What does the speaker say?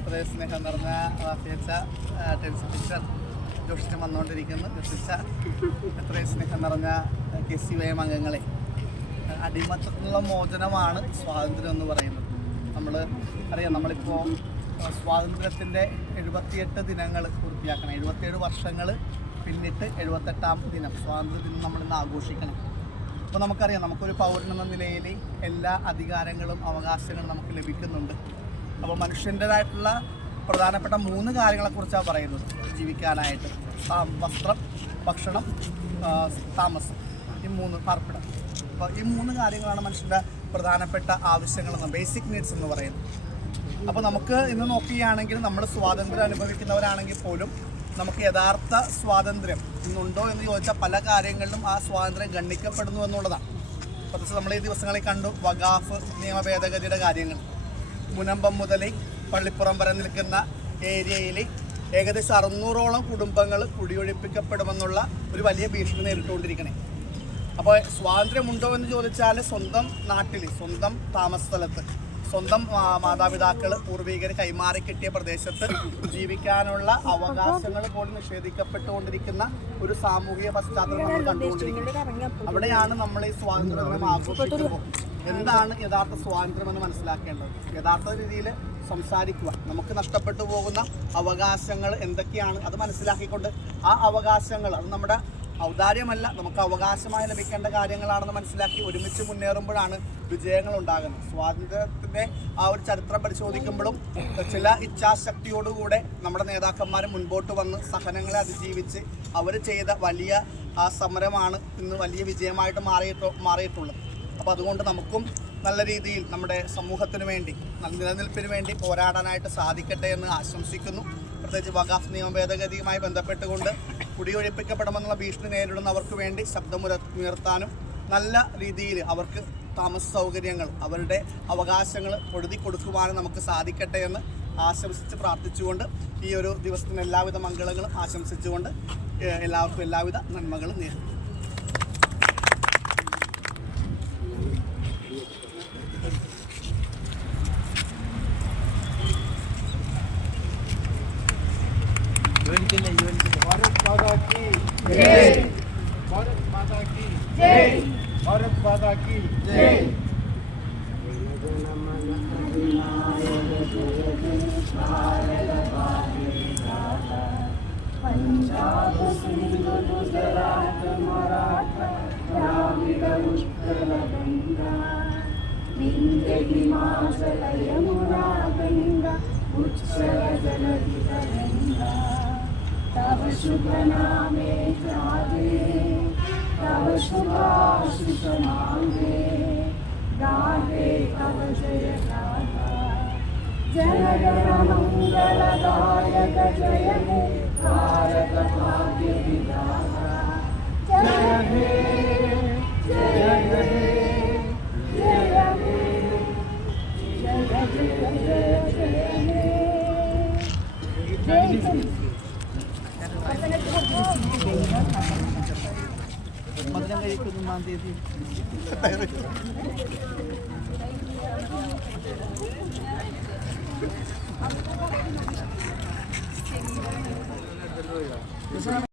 ഇത്രയും സ്നേഹം നിറഞ്ഞ വാർത്തയച്ച ടെൻസ് ടീച്ചർ ജോഷിച്ച് വന്നുകൊണ്ടിരിക്കുന്നു. ജോഷിച്ച ഇത്രയും സ്നേഹം നിറഞ്ഞ KCYM അംഗങ്ങളെ, അടിമത്തത്തിനുള്ള മോചനമാണ് സ്വാതന്ത്ര്യം എന്ന് പറയുന്നത്. നമ്മൾ അറിയാം, നമ്മളിപ്പോൾ സ്വാതന്ത്ര്യത്തിൻ്റെ 78 ദിനങ്ങൾ പൂർത്തിയാക്കണം. 77 വർഷങ്ങൾ പിന്നിട്ട് 78ാം ദിനം സ്വാതന്ത്ര്യ ദിനം നമ്മളിന്ന് ആഘോഷിക്കണം. അപ്പോൾ നമുക്കറിയാം, നമുക്കൊരു പൗരൻ എന്ന നിലയിൽ എല്ലാ അധികാരങ്ങളും അവകാശങ്ങളും നമുക്ക് ലഭിക്കുന്നുണ്ട്. അപ്പോൾ മനുഷ്യൻ്റേതായിട്ടുള്ള പ്രധാനപ്പെട്ട 3 കാര്യങ്ങളെക്കുറിച്ചാണ് പറയുന്നത് ജീവിക്കാനായിട്ട്. വസ്ത്രം, ഭക്ഷണം, താമസം, ഈ 3 പാർപ്പിടം. അപ്പോൾ ഈ 3 കാര്യങ്ങളാണ് മനുഷ്യൻ്റെ പ്രധാനപ്പെട്ട ആവശ്യങ്ങളെന്ന്, ബേസിക് നീഡ്സ് എന്ന് പറയുന്നത്. അപ്പോൾ നമുക്ക് ഇന്ന് നോക്കുകയാണെങ്കിൽ നമ്മൾ സ്വാതന്ത്ര്യം അനുഭവിക്കുന്നവരാണെങ്കിൽ പോലും നമുക്ക് യഥാർത്ഥ സ്വാതന്ത്ര്യം ഇന്നുണ്ടോ എന്ന് ചോദിച്ചാൽ പല കാര്യങ്ങളിലും ആ സ്വാതന്ത്ര്യം ഗണ്ണിക്കപ്പെടുന്നു എന്നുള്ളതാണ്. പ്രത്യേകിച്ച് നമ്മൾ ഈ ദിവസങ്ങളിൽ കണ്ടു വഖാഫ് നിയമ ഭേദഗതിയുടെ കാര്യങ്ങൾ. മുനമ്പം മുതൽ പള്ളിപ്പുറം വരെ നിൽക്കുന്ന ഏരിയയിൽ ഏകദേശം 600ഓളം കുടുംബങ്ങൾ കുടിയൊഴിപ്പിക്കപ്പെടുമെന്നുള്ള ഒരു വലിയ ഭീഷണി നേരിട്ടുകൊണ്ടിരിക്കണേ. അപ്പോൾ സ്വാതന്ത്ര്യമുണ്ടോ എന്ന് ചോദിച്ചാൽ സ്വന്തം നാട്ടിൽ, സ്വന്തം താമസ സ്ഥലത്ത്, സ്വന്തം മാതാപിതാക്കൾ പൂർവികർ കൈമാറി കിട്ടിയ പ്രദേശത്ത് ജീവിക്കാനുള്ള അവകാശങ്ങൾ പോലും നിഷേധിക്കപ്പെട്ടുകൊണ്ടിരിക്കുന്ന ഒരു സാമൂഹിക പശ്ചാത്തലം നമ്മൾ കണ്ടുകൊണ്ടിരിക്കുന്നത്. അവിടെയാണ് നമ്മൾ ഈ സ്വാതന്ത്ര്യം ആഘോഷിക്കുമ്പോൾ എന്താണ് യഥാർത്ഥ സ്വാതന്ത്ര്യം എന്ന് മനസ്സിലാക്കേണ്ടത്. യഥാർത്ഥ രീതിയിൽ സംസാരിക്കുക, നമുക്ക് നഷ്ടപ്പെട്ടു പോകുന്ന അവകാശങ്ങൾ എന്തൊക്കെയാണ് അത് മനസ്സിലാക്കിക്കൊണ്ട് ആ അവകാശങ്ങൾ, അത് നമ്മുടെ ഔദാര്യമല്ല, നമുക്ക് അവകാശമായി ലഭിക്കേണ്ട കാര്യങ്ങളാണെന്ന് മനസ്സിലാക്കി ഒരുമിച്ച് മുന്നേറുമ്പോഴാണ് വിജയങ്ങൾ ഉണ്ടാകുന്നത്. സ്വാതന്ത്ര്യത്തിൻ്റെ ആ ഒരു ചരിത്രം പരിശോധിക്കുമ്പോഴും ചില ഇച്ഛാശക്തിയോടുകൂടെ നമ്മുടെ നേതാക്കന്മാർ മുൻപോട്ട് വന്ന് സഹനങ്ങളെ അതിജീവിച്ച് അവർ ചെയ്ത വലിയ ആ സമരമാണ് ഇന്ന് വലിയ വിജയമായിട്ട് മാറിയിട്ടുള്ളത്. അപ്പോൾ അതുകൊണ്ട് നമുക്കും നല്ല രീതിയിൽ നമ്മുടെ സമൂഹത്തിന് വേണ്ടി, നിലനിൽപ്പിന് വേണ്ടി പോരാടാനായിട്ട് സാധിക്കട്ടെ എന്ന് ആശംസിക്കുന്നു. പ്രത്യേകിച്ച് വഖാഫ് നിയമ ഭേദഗതിയുമായി ബന്ധപ്പെട്ടുകൊണ്ട് കുടിയൊഴിപ്പിക്കപ്പെടുമെന്നുള്ള ഭീഷണി നേരിടുന്നവർക്ക് വേണ്ടി ശബ്ദമുയർത്താനും നല്ല രീതിയിൽ അവർക്ക് താമസ സൗകര്യങ്ങൾ, അവരുടെ അവകാശങ്ങൾ പൊഴുതി കൊടുക്കുവാനും നമുക്ക് സാധിക്കട്ടെ എന്ന് ആശംസിച്ച് പ്രാർത്ഥിച്ചുകൊണ്ട് ഈ ഒരു ദിവസത്തിന് എല്ലാവിധ മംഗളങ്ങളും ആശംസിച്ചുകൊണ്ട് എല്ലാവർക്കും എല്ലാവിധ നന്മകളും നേരുന്നു. भारत माता की जय, भारत माता की जय, भारत माता की जय। पंजाब सिंध गुजरात मराठा द्राविड़ उत्कल गंगा, विंध्य हिमाचल यमुना गंगा, उच्छल जलधि तरंगा। तव शुभ नामे जागे, तव शुभाशिष मांगे, गाहे तव जय गाथा। जय जय मंगलदायक जय हे भारत भाग्य विधाता। जय हे जय हे जय हे जय जय जय हे जय। മധുരം കഴിക്കുന്നു 1-ാം തീയതി.